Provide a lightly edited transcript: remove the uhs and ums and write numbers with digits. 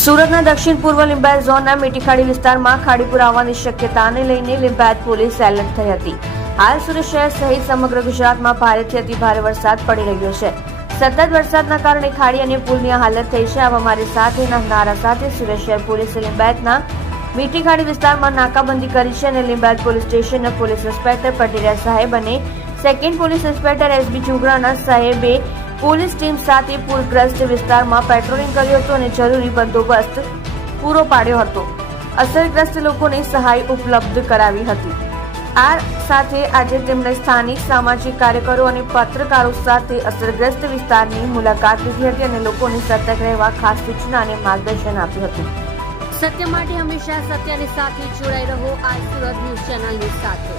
સુરતના દક્ષિણ પૂર્વ લિંબાયત ઝોનના મીઠીખાડી વિસ્તારમાં ખાડી પૂર આવવાની શક્યતાને લઈને લિંબાયત પોલીસ એલર્ટ થઈ હતી. હાલ સુરત શહેર સહિત સમગ્ર ગુજરાતમાં ભારેથી અતિ ભારે વરસાદ પડી રહ્યો છે. સતત વરસાદના કારણે ખાડી અને પુલની હાલત થઈ છે. આવા મારી સાથેના નારા સાથે સુરત શહેર પોલીસે લિંબાયતના મીઠીખાડી વિસ્તારમાં નાકાબંધી કરી છે અને લિંબાયત પોલીસ સ્ટેશનના પોલીસ ઇન્સ્પેક્ટર પટેરિયા સાહેબ અને સેકન્ડ પોલીસ ઇન્સ્પેક્ટર એસબી ચુગરાના સાહેબે પોલીસ ટીમ સાથે પૂરગ્રસ્ત વિસ્તારમાં પેટ્રોલિંગ કર્યું હતું અને જરૂરી બંદોબસ્ત પૂરો પાડ્યો હતો. અસરગ્રસ્ત લોકોને સહાય ઉપલબ્ધ કરાવી હતી. આ સાથે આજે તેમણે સ્થાનિક સામાજિક કાર્યકરો અને પત્રકારો સાથે અસરગ્રસ્ત વિસ્તારની મુલાકાત લીધી હતી અને લોકોને સતર્ક રહેવા ખાસ સૂચના અને માર્ગદર્શન આપ્યું હતું. સત્ય માટે હંમેશા સત્યની સાથે જોડાઈ રહો. આ સુરત ન્યૂઝ ચેનલની સાથે.